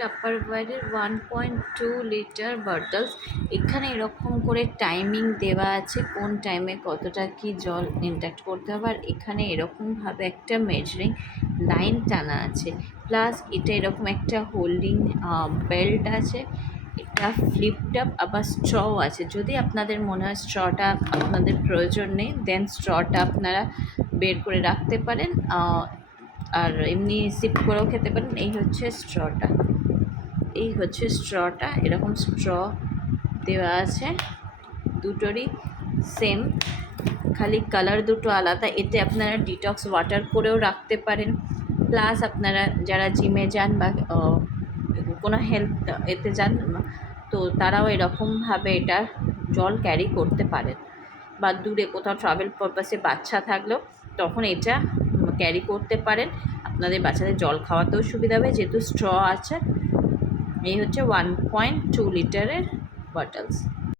টাপারওয়্যারের 1.2 litre bottles. এখানে এরকম করে টাইমিং দেওয়া আছে, কোন টাইমে কতটা কি জল ইনটেক্ট করতে হবে। আর এখানে এরকমভাবে একটা মেজারিং লাইন টানা আছে, প্লাস এটা এরকম একটা হোল্ডিং বেল্ট আছে। এটা ফ্লিপটাপ, আবার স্ট্রও আছে। যদি আপনাদের মনে হয় স্ট্রটা আপনাদের প্রয়োজন নেই, দেন স্ট্রটা আপনারা বের করে রাখতে পারেন, আর এমনি সিপ করেও খেতে পারেন। এই হচ্ছে স্ট্রটা, এরকম স্ট্র দেওয়া আছে দুটোরই সেম, খালি কালার দুটো আলাদা। এতে আপনারা ডিটক্স ওয়াটার করেও রাখতে পারেন, প্লাস আপনারা যারা জিমে যান বা কোনো হেলথ এতে যান, তো তারাও এরকমভাবে এটা জল ক্যারি করতে পারেন। বা দূরে কোথাও ট্রাভেল পারপাসে বাচ্চা থাকলেও তখন এটা ক্যারি করতে পারেন, আপনাদের বাচ্চাদের জল খাওয়াতেও সুবিধা হবে যেহেতু স্ট্র আছে। এই হচ্ছে 1.2 লিটারের বটলস।